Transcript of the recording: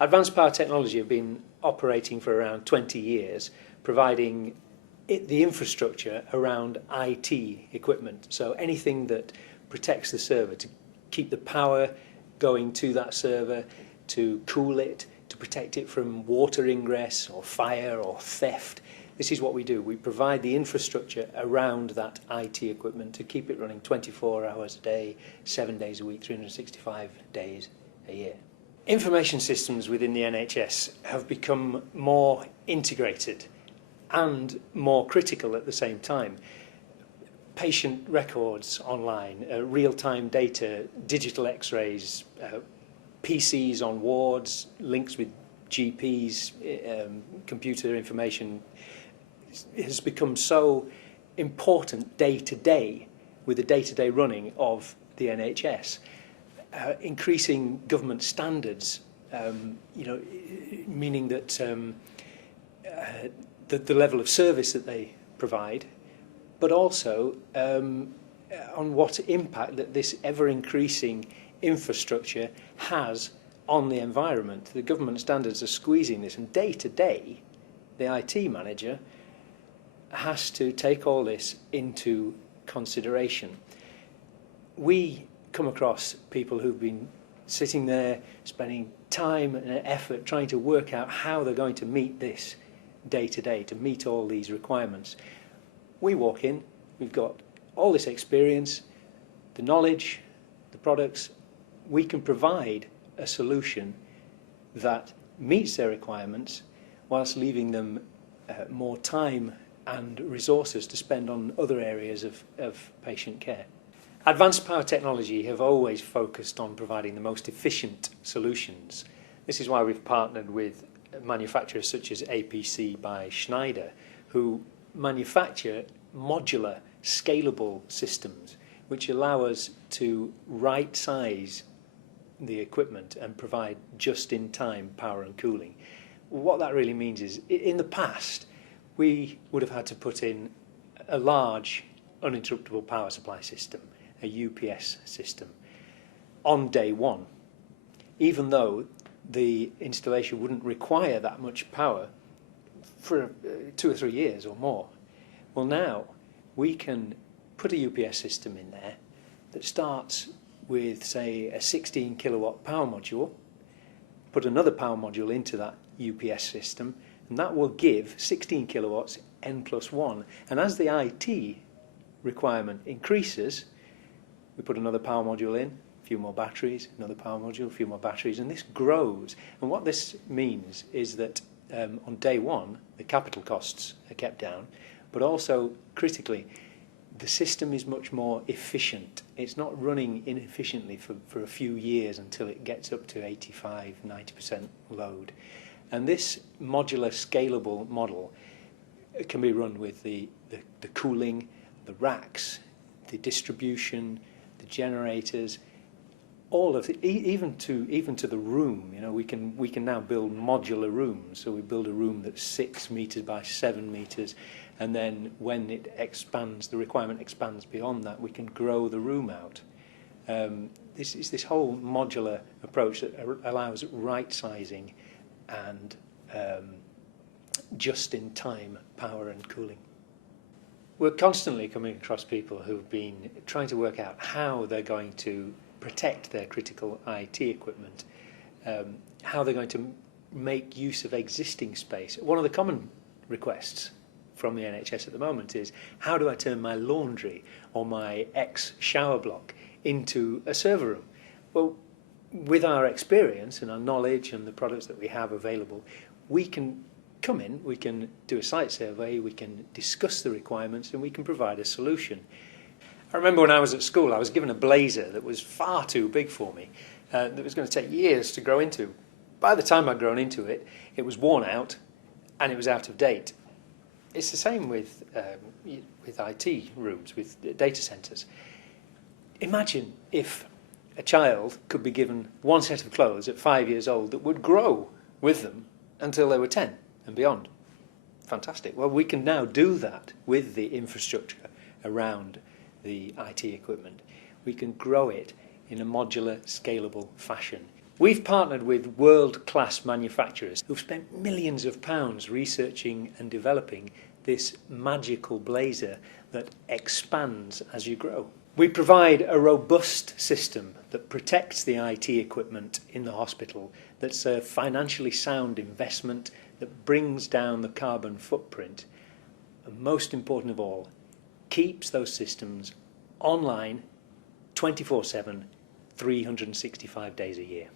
Advanced Power Technology have been operating for around 20 years, providing the infrastructure around IT equipment. So anything that protects the server, to keep the power going to that server, to cool it, to protect it from water ingress or fire or theft. This is what we do. We provide the infrastructure around that IT equipment to keep it running 24 hours a day, 7 days a week, 365 days a year. Information systems within the NHS have become more integrated and more critical at the same time. Patient records online, real-time data, digital x-rays, PCs on wards, links with GPs, computer information has become so important day to day with the day-to-day running of the NHS. Increasing government standards, meaning that the level of service that they provide, but also on what impact that this ever-increasing infrastructure has on the environment. The government standards are squeezing this, and day to day, the IT manager has to take all this into consideration. We come across people who've been sitting there spending time and effort trying to work out how they're going to meet this day to day, to meet all these requirements. We walk in, we've got all this experience, the knowledge, the products. We can provide a solution that meets their requirements whilst leaving them more time and resources to spend on other areas of patient care. Advanced Power Technology have always focused on providing the most efficient solutions. This is why we've partnered with manufacturers such as APC by Schneider, who manufacture modular, scalable systems which allow us to right-size the equipment and provide just-in-time power and cooling. What that really means is, in the past, we would have had to put in a large uninterruptible power supply system, a UPS system, on day one, even though the installation wouldn't require that much power for 2 or 3 years or more. Well, now we can put a UPS system in there that starts with, say, a 16 kilowatt power module, put another power module into that UPS system, and that will give 16 kilowatts N+1. And as the IT requirement increases, we put another power module in, a few more batteries, another power module, a few more batteries, and this grows. And what this means is that on day one, the capital costs are kept down, but also, critically, the system is much more efficient. It's not running inefficiently for a few years until it gets up to 85–90% load. And this modular, scalable model can be run with the cooling, the racks, the distribution, the generators, all of it, even to the room. We can now build modular rooms. So we build a room that's 6 meters by 7 meters, and then when it expands, the requirement expands beyond that, we can grow the room out. This is this whole modular approach that allows right sizing and just-in-time power and cooling. We're constantly coming across people who've been trying to work out how they're going to protect their critical IT equipment, how they're going to make use of existing space. One of the common requests from the NHS at the moment is, how do I turn my laundry or my ex-shower block into a server room? Well, with our experience and our knowledge and the products that we have available, we can come in, we can do a site survey, we can discuss the requirements, and we can provide a solution. I remember when I was at school, I was given a blazer that was far too big for me, that was going to take years to grow into. By the time I'd grown into it, it was worn out and it was out of date. It's the same with IT rooms, with data centres. Imagine if a child could be given one set of clothes at 5 years old that would grow with them until they were 10 and beyond. Fantastic. Well, we can now do that with the infrastructure around the IT equipment. We can grow it in a modular, scalable fashion. We've partnered with world-class manufacturers who've spent millions of pounds researching and developing this magical blazer that expands as you grow. We provide a robust system that protects the IT equipment in the hospital, that's a financially sound investment that brings down the carbon footprint, and most important of all, keeps those systems online 24/7, 365 days a year.